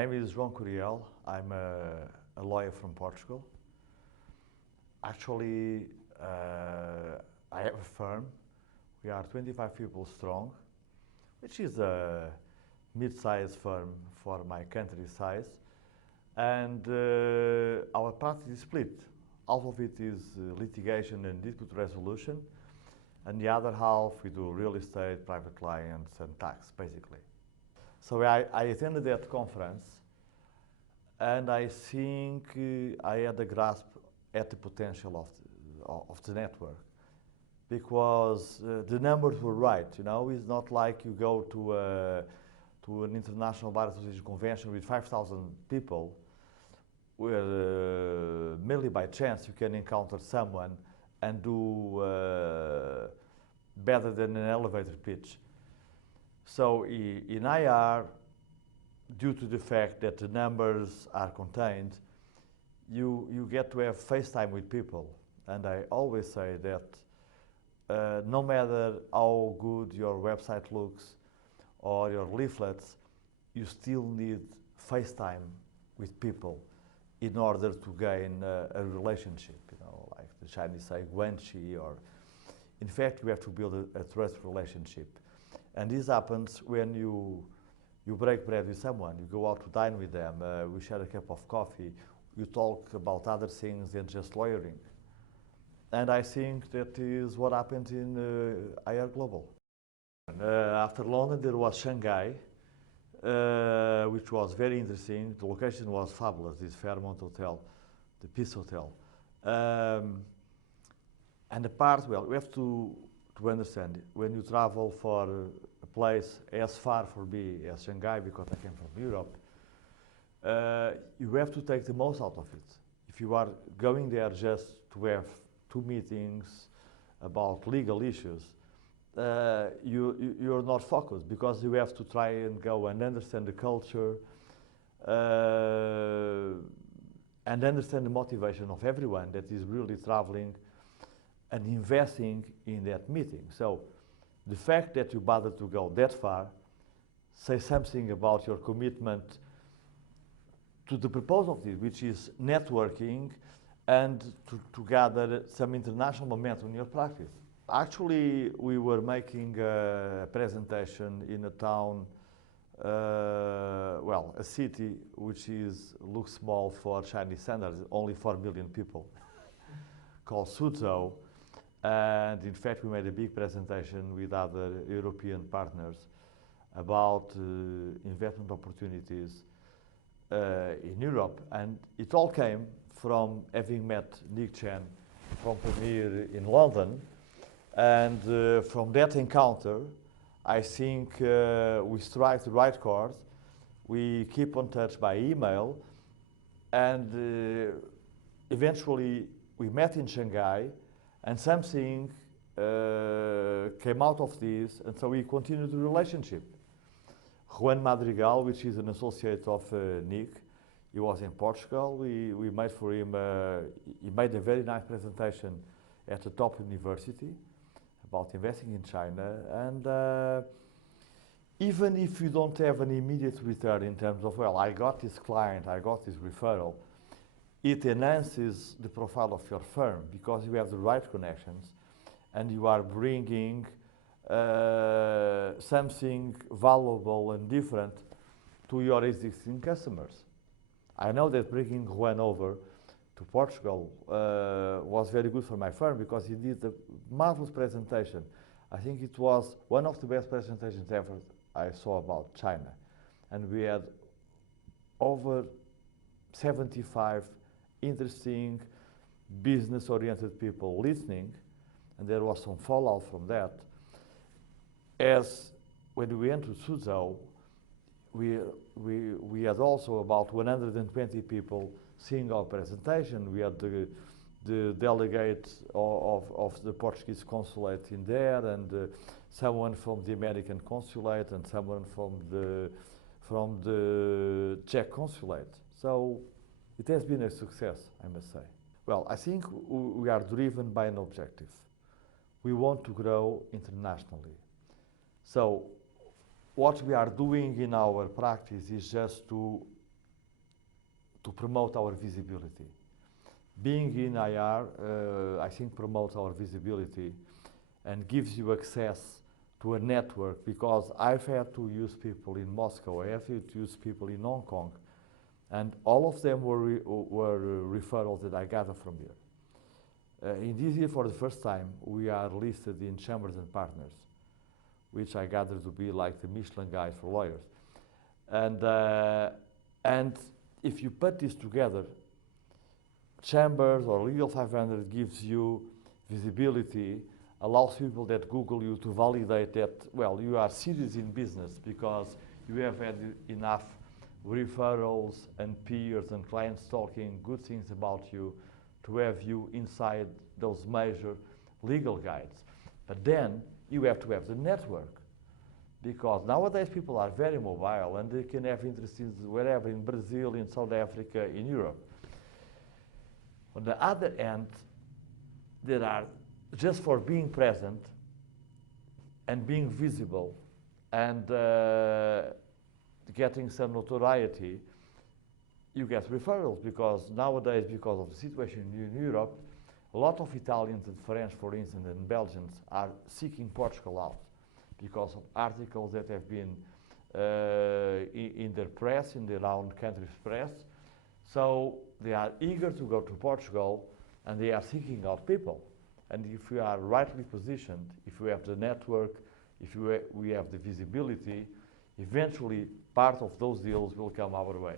name is João Coriel. I'm a lawyer from Portugal. Actually, I have a firm. We are 25 people strong, which is a mid-sized firm for my country size. And our practice is split. Half of it is litigation and dispute resolution, and the other half we do real estate, private clients, and tax, basically. So I attended that conference, and I think I had a grasp at the potential of the network, because the numbers were right. You know, it's not like you go to an international bar association convention with 5,000 people, where merely by chance you can encounter someone and do better than an elevator pitch. So in IR, due to the fact that the numbers are contained, you get to have FaceTime with people. And I always say that no matter how good your website looks or your leaflets, you still need FaceTime with people in order to gain a relationship, you know, like the Chinese say, guanxi, or in fact, you have to build a trust relationship. And this happens when you break bread with someone, you go out to dine with them, we share a cup of coffee, you talk about other things than just lawyering. And I think that is what happened in IR Global. After London, there was Shanghai, which was very interesting. The location was fabulous, this Fairmont Hotel, the Peace Hotel. And the part, well, we have to understand, when you travel for a place as far for me as Shanghai, because I came from Europe, you have to take the most out of it. If you are going there just to have 2 meetings about legal issues, you're not focused, because you have to try and go and understand the culture and understand the motivation of everyone that is really traveling and investing in that meeting. So the fact that you bothered to go that far says something about your commitment to the purpose of this, which is networking and to gather some international momentum in your practice. Actually, we were making a presentation in a town, well, a city which looks small for Chinese standards, only 4 million people, called Suzhou. And in fact, we made a big presentation with other European partners about investment opportunities in Europe. And it all came from having met Nick Chen from Premier in London. And from that encounter, I think we strike the right chord. We keep in touch by email. And eventually, we met in Shanghai. And something came out of this, and so we continued the relationship. Juan Madrigal, which is an associate of Nick, he was in Portugal. We made for him, he made a very nice presentation at a top university about investing in China. And even if you don't have an immediate return in terms of, well, I got this client, I got this referral, it enhances the profile of your firm, because you have the right connections and you are bringing something valuable and different to your existing customers. I know that bringing Juan over to Portugal was very good for my firm, because he did a marvelous presentation. I think it was one of the best presentations ever I saw about China. And we had over 75 interesting, business-oriented people listening, and there was some fallout from that. As when we went to Suzhou, we had also about 120 people seeing our presentation. We had the delegate of the Portuguese consulate in there, and someone from the American consulate, and someone from the Czech consulate. So it has been a success, I must say. Well, I think we are driven by an objective. We want to grow internationally. So what we are doing in our practice is just to to promote our visibility. Being in IR, I think promotes our visibility and gives you access to a network, because I've had to use people in Moscow, I have to use people in Hong Kong, and all of them were referrals that I gathered from here. In this year, for the first time, we are listed in Chambers and Partners, which I gather to be like the Michelin guys for lawyers. And if you put this together, Chambers or Legal 500 gives you visibility, allows people that Google you to validate that, well, you are serious in business because you have had enough referrals and peers and clients talking good things about you to have you inside those major legal guides. But then you have to have the network, because nowadays people are very mobile and they can have interests wherever, in Brazil, in South Africa, in Europe. On the other end, there are, just for being present and being visible and getting some notoriety, you get referrals, because nowadays, because of the situation in Europe, a lot of Italians and French, for instance, and Belgians are seeking Portugal out because of articles that have been in their press, in their own country's press. So they are eager to go to Portugal, and they are seeking out people. And if we are rightly positioned, if we have the network, if we have the visibility, eventually part of those deals will come our way.